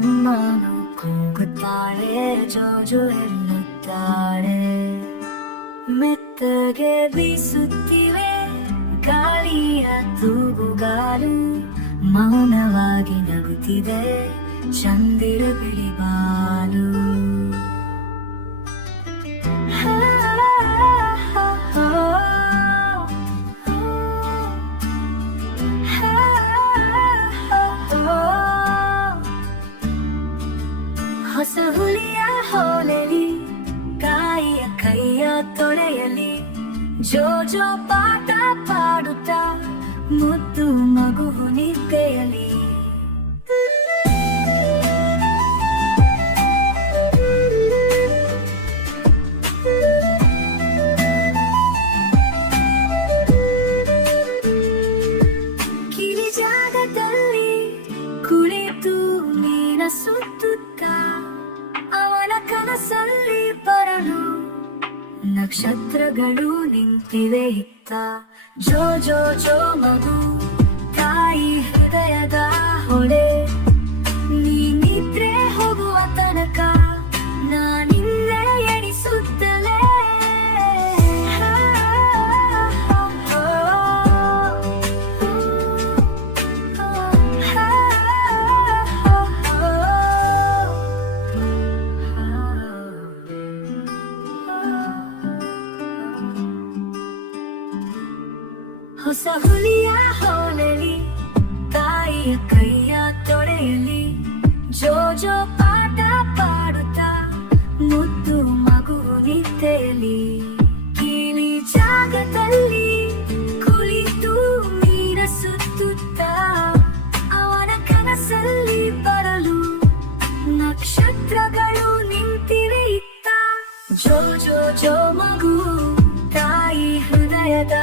ಅಮ್ಮನು ಕೂಗುತ್ತಾಳೆ, ಜೋಜೋ ಎನ್ನುತ್ತಾಳೆ. ಮೆತ್ತಗೆ ಬೀಸುತ್ತಿವೆ ಗಾಳಿಯ ತೂಗುಗಾಲು, ಮೌನವಾಗಿ ನಗುತ್ತಿದೆ ಚಂದಿರ ಬಿಳಿಬಾಲು. ಹೊಸ ಹುಲಿಯ ಹೋಲಲಿ, ಕಾಯಿಯ ಕೈಯ ತೊಳೆಯಲಿ, ಜೋಜೋ ಪಾಠ ಪಾಡುತ್ತಾ ಮುದ್ದು ಮಗು ನಿದ್ದೆಯಲಿ. ಕಿವಿ ಜಾಗದಲ್ಲಿ ಕುಳಿತು ಮೀನ ಸುತ್ತುತ್ತ ಅವನ ಕನಸಲ್ಲಿ ಬರಲು ನಕ್ಷತ್ರಗಳು ನಿಂತಿವೆ ಇತ್ತ. ಜೋ ಜೋ ಜೋ ಮಗು ತಾಯಿ ಹೃದಯದ ಹೊಳೆ, ನೀನಿದ್ರೆ ಹೋಗುವ ತನಕ ನಾನಿನ್ನೆ ಎಣಿಸುತ್ತಲೇ. ಹೊಸ ಹುಲಿಯ ಹೋಲಲಿ, ತಾಯಿಯ ಕೈಯ ತೊಳೆಯಲಿ, ಜೋಜೋ ಪಾಠ ಪಾಡುತ್ತಾ ಮುದ್ದು ಮಗು ನಿದ್ದೆಯಲಿ. ಕೀಳಿ ಜಾಗದಲ್ಲಿ ಕುಳಿತು ಮೀನ ಸುತ್ತುತ್ತ ಅವನ ಕನಸಲ್ಲಿ ಬರಲು ನಕ್ಷತ್ರಗಳು ನಿಂತಿವೆ ಇತ್ತ. ಜೋ ಜೋ ಜೋ ಮಗು ತಾಯಿ ಹೃದಯದ